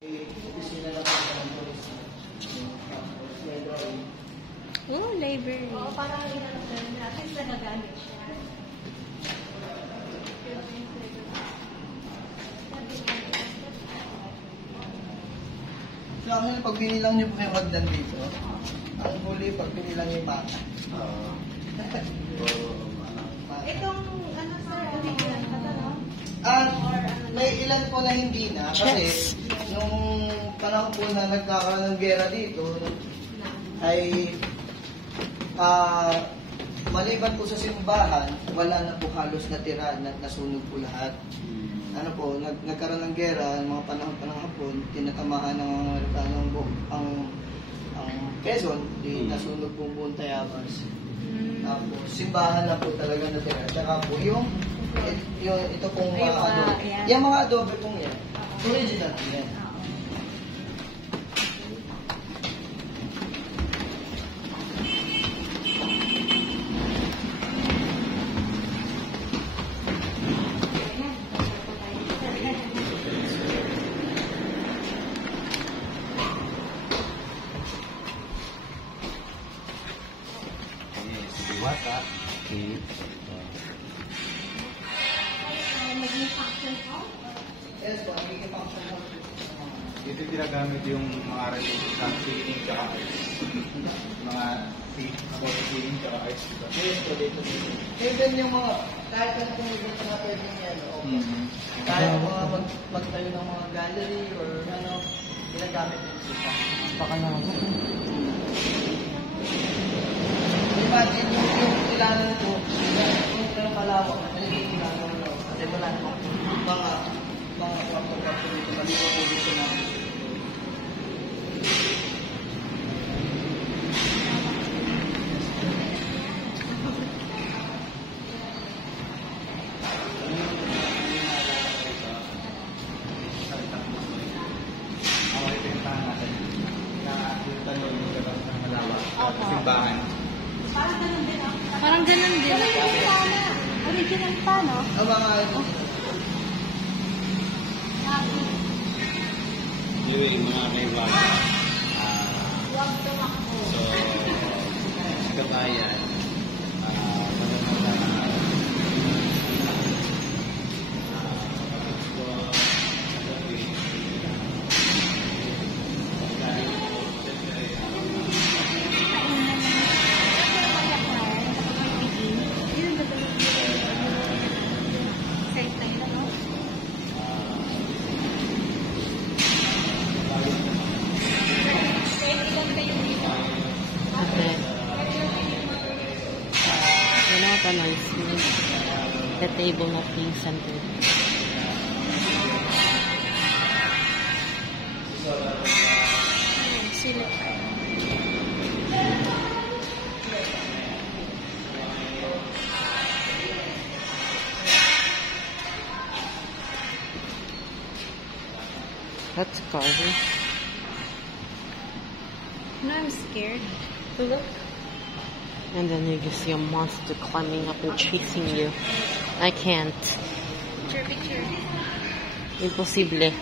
Oh, library. Oo, parang at least nagagamit siya. So, ano pag binilang niyo po yung magdan dito, ang huli pag binilang yung bata. Itong, ano sir, original na to, no? May ilan po na hindi na kasi nung panahon po na nagkakaroon ng gera dito ay maliban po sa simbahan, wala na po halos natira, nasunog po lahat. Ano po, nagkaroon ng gera, mga panahon pa ng hapon, tinatamaan ng mga Amerikano ang Quezon, nasunog po buong Tayabas. Tapos, simbahan lang po talaga natira. Tsaka po, ito pong mga adobe. Yung mga adobe pong yan, original po yan. Wata. Maging function ko? Yes po, magiging function po. Dito ginagamit yung mga related sa feeling tsaka arts. Mga feeling tsaka arts. Yes po, dito. Even yung mga, kahit ano kung ibig na pwede yan, okay. Kahit mga magtayo ng mga gallery or ano, ginagamit din sila. Baka na ako. Imagine yung ilangan ko, kung ganun kalawak, nalaging ilangan ko. Kasi wala naman mga kapag-kapag dito, maliwan ko dito na. Simbahan. Parang ganun din, no? Parang ganun din. Original pa, no? Ang mga Anyway, mga kaibaga. Huwag tumakbo. So, kabayan. The table not being centered. That's cozy. No, I'm scared to look. And then you just see a monster climbing up and chasing you. I can't. Picture. Imposible.